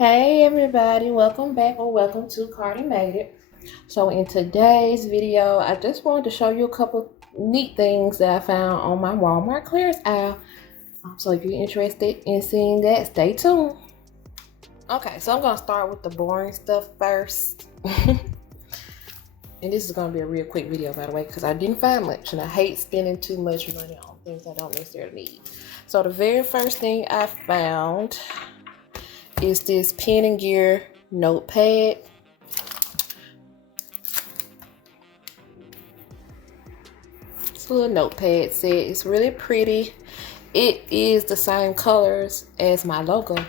Hey everybody, welcome back or welcome to Cardi Made It. So in today's video, I just wanted to show you a couple neat things that I found on my Walmart clearance aisle. So if you're interested in seeing that, stay tuned. Okay, so I'm gonna start with the boring stuff first. And this is gonna be a real quick video, by the way, because I didn't find much and I hate spending too much money on things I don't necessarily need. So the very first thing I found is this pen and gear notepad. It's a little notepad set. It's really pretty. It is the same colors as my logo.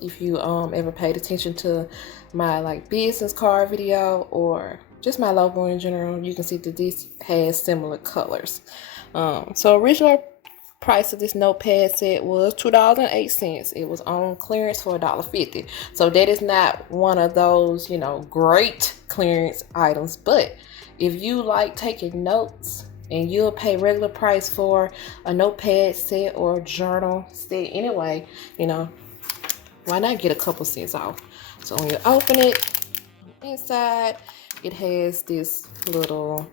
If you ever paid attention to my like business card video or just my logo in general, you can see that this has similar colors. So original price of this notepad set was $2.08. It was on clearance for $1.50. So that is not one of those, great clearance items. But if you like taking notes and you'll pay regular price for a notepad set or journal set anyway, why not get a couple cents off? So when you open it, inside it has this little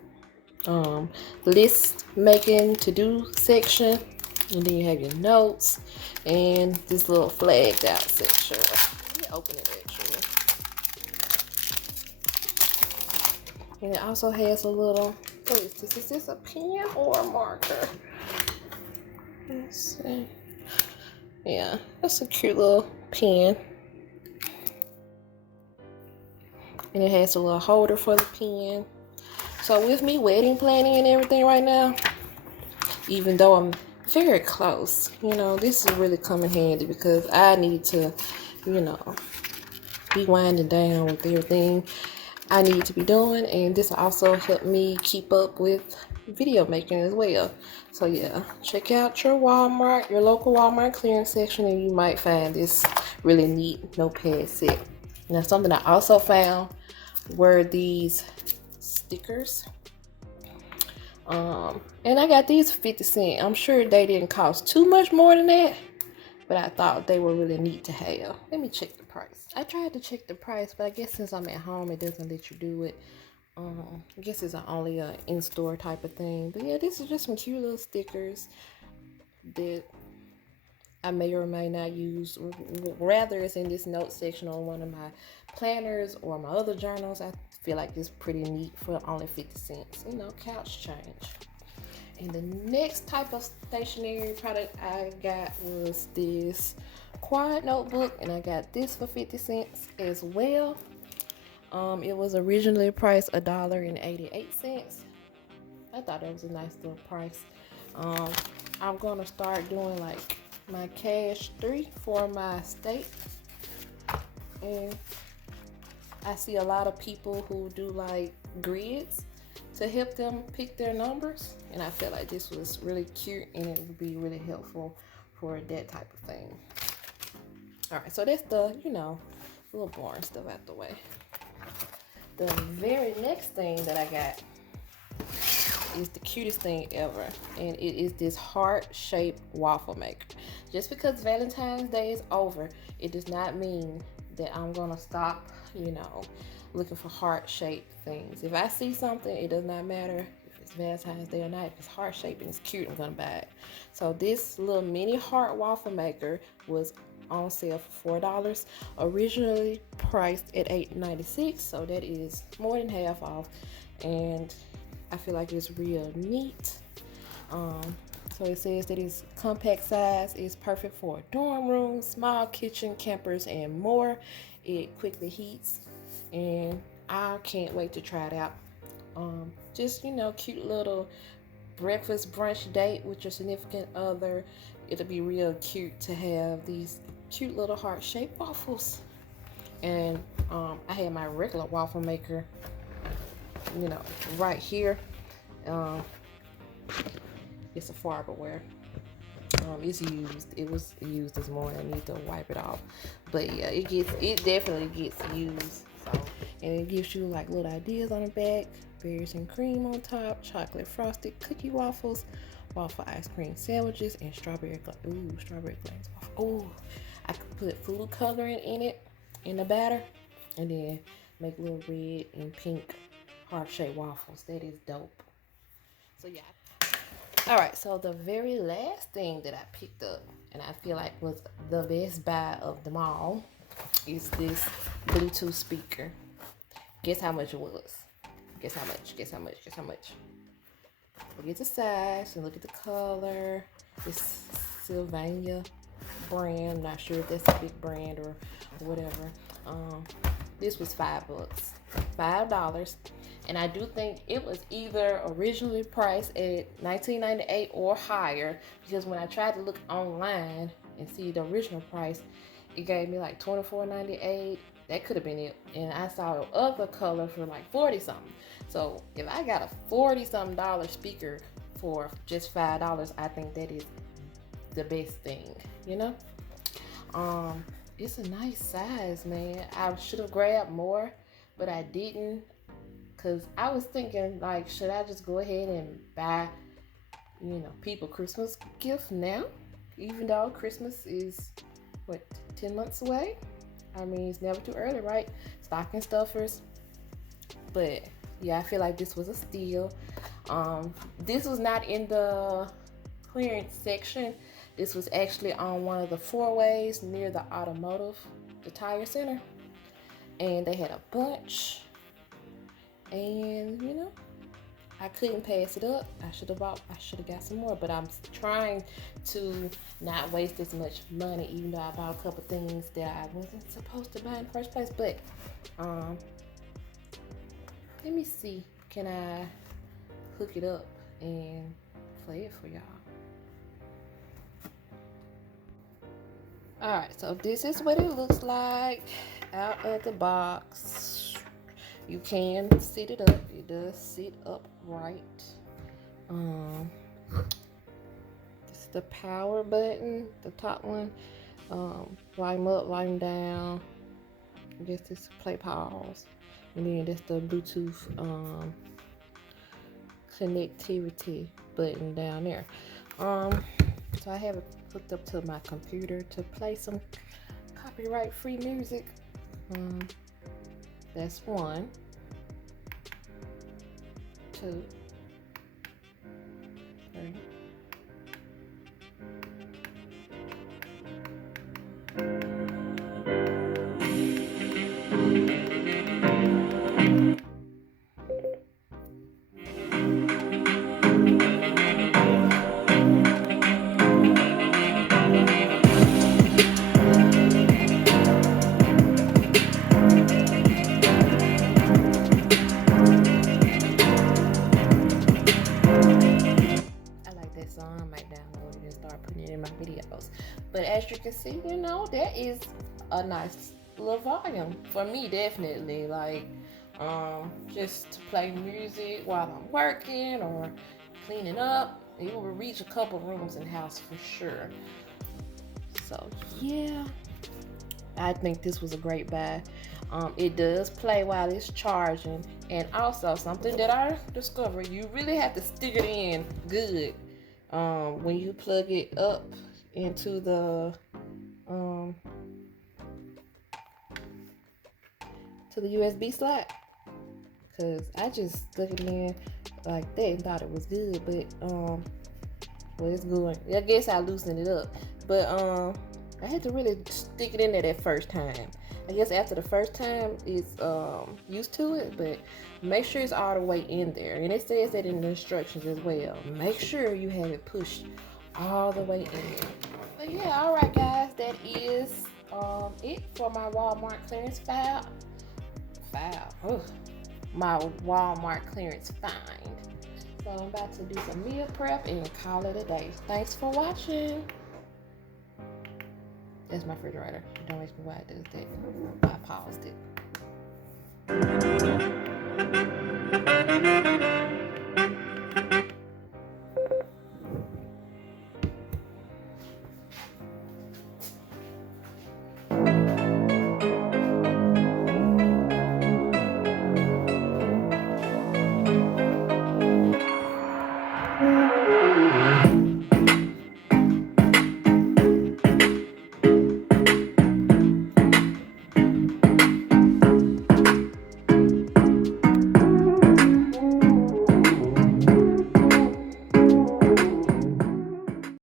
list making to do section, and then you have your notes and this little flagged out section. Let me open it actually. And it also has a little, what is this? Is this a pen or a marker? Let's see. Yeah, that's a cute little pen. And it has a little holder for the pen. So with me wedding planning and everything right now, even though I'm very close, this is really come in handy because I need to, be winding down with everything I need to be doing, and this also helped me keep up with video making as well. So yeah, check out your Walmart, your local Walmart clearance section, and you might find this really neat notepad set. Now something I also found were these stickers. And I got these for 50 cents. I'm sure they didn't cost too much more than that, but I thought they were really neat to have. Let me check the price. I tried to check the price, but I guess since I'm at home, it doesn't let you do it. I guess it's only an in-store type of thing. But yeah, this is just some cute little stickers that I may or may not use. Rather, it's in this note section on one of my planners or my other journals. I feel like it's pretty neat for only 50 cents. Couch change. And the next type of stationery product I got was this quad notebook, and I got this for 50 cents as well. It was originally priced $1.88. I thought that was a nice little price. I'm gonna start doing like my cash 3 for my state, and I see a lot of people who do like grids to help them pick their numbers, and I felt like this was really cute and it would be really helpful for that type of thing. All right, so that's the little boring stuff out the way. The very next thing that I got is the cutest thing ever, and it is this heart-shaped waffle maker. Just because Valentine's Day is over, it does not mean that I'm gonna stop looking for heart-shaped things. If I see something, it does not matter if it's Valentine's Day or not. If it's heart-shaped and it's cute, I'm gonna buy it. So this little mini heart waffle maker was on sale for $4, originally priced at $8.96, so that is more than half off, and I feel like it's real neat. So it says that it's compact size, is perfect for dorm rooms, small kitchen, campers, and more. It quickly heats, and I can't wait to try it out. Just cute little breakfast brunch date with your significant other. It'll be real cute to have these cute little heart-shaped waffles. And I had my regular waffle maker right here. It's a Farberware. It's used. It was used this morning. I need to wipe it off. But yeah, it definitely gets used. So, and it gives you like little ideas on the back. Berries and cream on top, chocolate frosted cookie waffles, waffle ice cream sandwiches, and strawberry glaze waffle. I could put food coloring in it. in the batter, and then make little red and pink heart-shaped waffles. That is dope. So yeah. All right, so the very last thing that I picked up, and I feel like was the best buy of them all, is this Bluetooth speaker. Guess how much it was? Guess how much? Guess how much? Guess how much? Look at the size and look at the color. This Sylvania brand. Not sure if that's a big brand or whatever. This was $5. $5. And I do think it was either originally priced at $19.98 or higher, because when I tried to look online and see the original price, it gave me like $24.98. That could have been it. And I saw other color for like $40 something. So if I got a $40 something speaker for just $5, I think that is the best thing, you know? It's a nice size, man. I should have grabbed more, but I didn't, because I was thinking, like, should I just go ahead and buy, you know, people Christmas gift now, even though Christmas is, what, 10 months away? I mean, it's never too early, right? Stocking stuffers. But yeah, I feel like this was a steal. This was not in the clearance section. This was actually on one of the 4-ways near the the tire center. And they had a bunch. And, you know, I couldn't pass it up. I should have got some more, but I'm trying to not waste as much money, even though I bought a couple things that I wasn't supposed to buy in the first place. But let me see, can I hook it up and play it for y'all? All right, so this is what it looks like out of the box. You can sit it up. It does sit upright. This is the power button, the top one. Volume up, volume down. I guess this is play pause. And then that's the Bluetooth connectivity button down there. So I have it hooked up to my computer to play some copyright free music. That's 1, 2, 3. But as you can see, you know, that is a nice little volume for me, definitely. Like, just to play music while I'm working or cleaning up. It will reach a couple rooms in the house for sure. So yeah, I think this was a great buy. It does play while it's charging, and also something that I discovered, you really have to stick it in good when you plug it up into the to the USB slot, because I just stuck it in like that and thought it was good, but well, it's good. I guess I loosened it up, but I had to really stick it in there that first time. I guess after the first time it's used to it, but make sure it's all the way in there. And it says that in the instructions as well. Make sure you have it pushed all the way in there. But yeah, all right guys, that is it for my Walmart clearance file. My Walmart clearance find. So I'm about to do some meal prep and call it a day. Thanks for watching. That's my refrigerator. Don't ask me why it does that. I paused it.